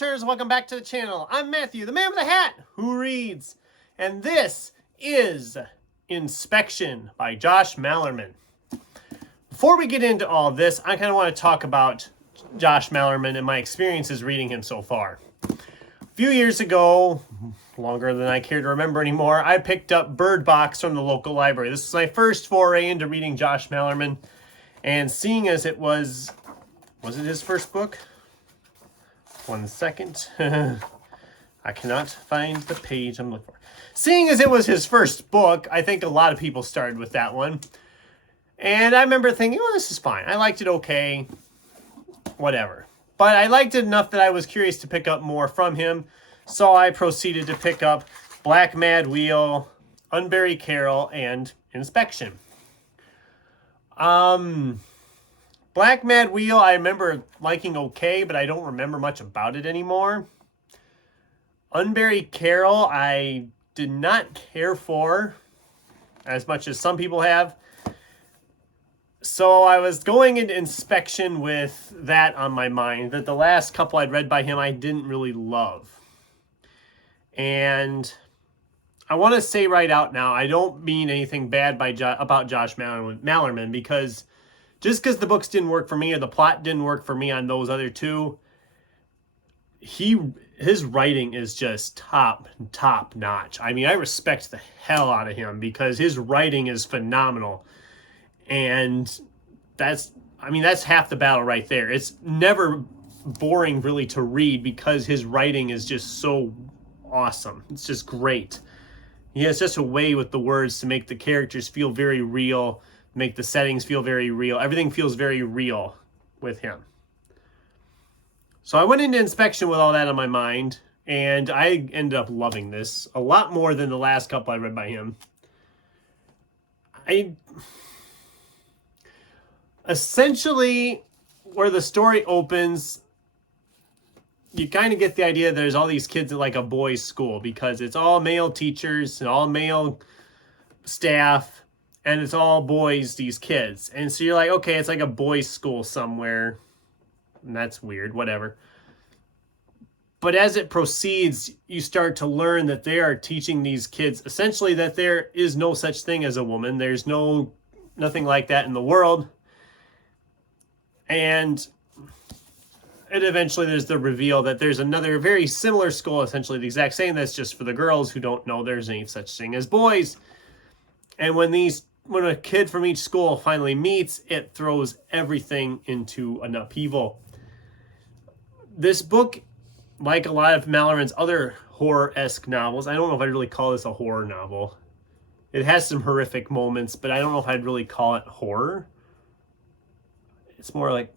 readers, welcome back to the channel. I'm Matthew, the man with the hat who reads, and this is Inspection by Josh Malerman. Before we get into all of this, I kind of want to talk about Josh Malerman and my experiences reading him so far. A few years ago, longer than I care to remember anymore, I picked up Bird Box from the local library. This was my first foray into reading Josh Malerman, and seeing as it was it his first book? 1 second. I cannot find the page I'm looking for. Seeing as it was his first book, I think a lot of people started with that one. And I remember thinking, oh, this is fine. I liked it okay. Whatever. But I liked it enough that I was curious to pick up more from him. So I proceeded to pick up Black Mad Wheel, Unbury Carol, and Inspection. Black Mad Wheel, I remember liking okay, but I don't remember much about it anymore. Unbury Carol, I did not care for as much as some people have. So I was going into Inspection with that on my mind, that the last couple I'd read by him I didn't really love. And I want to say right out now, I don't mean anything bad about Josh Malerman, because just because the books didn't work for me or the plot didn't work for me on those other two, his writing is just top notch. I mean, I respect the hell out of him because his writing is phenomenal. And that's half the battle right there. It's never boring really to read because his writing is just so awesome. It's just great. He has such a way with the words to make the characters feel very real, make the settings feel very real. Everything feels very real with him. So I went into Inspection with all that on my mind, and I ended up loving this a lot more than the last couple I read by him. Essentially, where the story opens, you kind of get the idea that there's all these kids at like a boys' school because it's all male teachers and all male staff, and it's all boys, these kids. And so you're like, okay, it's like a boys' school somewhere. And that's weird, whatever. But as it proceeds, you start to learn that they are teaching these kids essentially that there is no such thing as a woman. There's nothing like that in the world. And eventually there's the reveal that there's another very similar school, essentially the exact same, that's just for the girls who don't know there's any such thing as boys. And when a kid from each school finally meets, it throws everything into an upheaval. This book, like a lot of Malerman's other horror-esque novels, I don't know if I'd really call this a horror novel. It has some horrific moments, but I don't know if I'd really call it horror. It's more like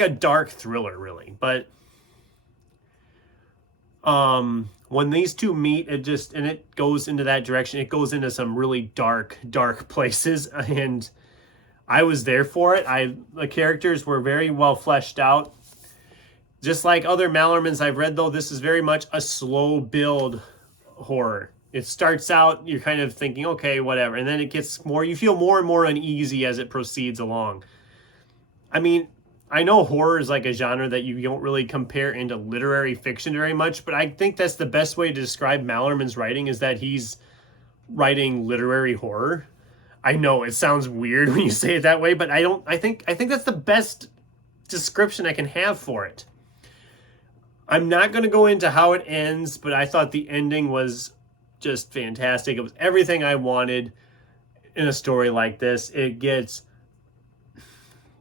a dark thriller, really. But when these two meet, it goes into that direction. It goes into some really dark places, and I was there for it. The characters were very well fleshed out. Just like other Malermans I've read, though, this is very much a slow build horror. It starts out, you're kind of thinking, okay, whatever, and then it gets more, you feel more and more uneasy as it proceeds along. I mean, I know horror is like a genre that you don't really compare into literary fiction very much, but I think that's the best way to describe Malerman's writing, is that he's writing literary horror. I know it sounds weird when you say it that way, but I think that's the best description I can have for it. I'm not going to go into how it ends, but I thought the ending was just fantastic. It was everything I wanted in a story like this. It gets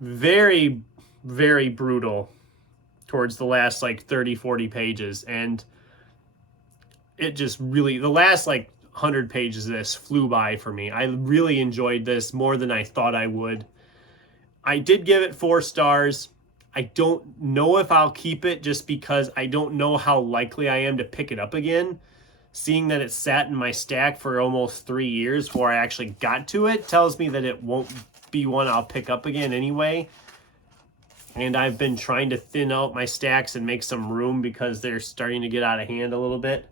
very, very brutal towards the last like 30-40 pages, and it just really, the last like 100 pages of this flew by for me. I really enjoyed this more than I thought I would. I did give it 4 stars. I don't know if I'll keep it just because I don't know how likely I am to pick it up again. Seeing that it sat in my stack for almost 3 years before I actually got to it tells me that it won't be one I'll pick up again anyway. And I've been trying to thin out my stacks and make some room because they're starting to get out of hand a little bit.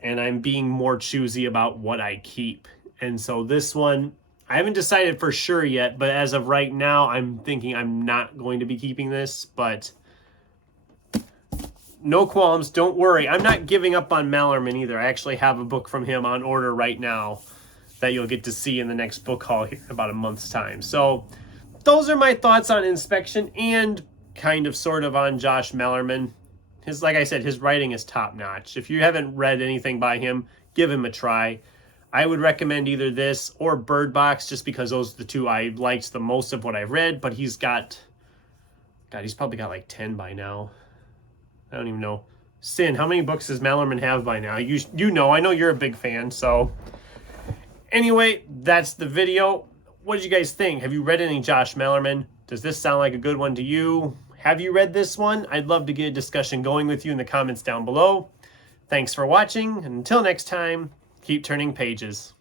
And I'm being more choosy about what I keep. And so this one, I haven't decided for sure yet, but as of right now, I'm thinking I'm not going to be keeping this, but no qualms. Don't worry. I'm not giving up on Malerman either. I actually have a book from him on order right now that you'll get to see in the next book haul here in about a month's time. So those are my thoughts on Inspection and kind of sort of on Josh Malerman. Like I said, his writing is top notch. If you haven't read anything by him, give him a try. I would recommend either this or Bird Box, just because those are the two I liked the most of what I've read. But he's got, God, he's probably got like 10 by now. I don't even know. Sin, how many books does Malerman have by now? You know, I know you're a big fan. So anyway, that's the video. What did you guys think? Have you read any Josh Malerman? Does this sound like a good one to you? Have you read this one? I'd love to get a discussion going with you in the comments down below. Thanks for watching, and until next time, keep turning pages.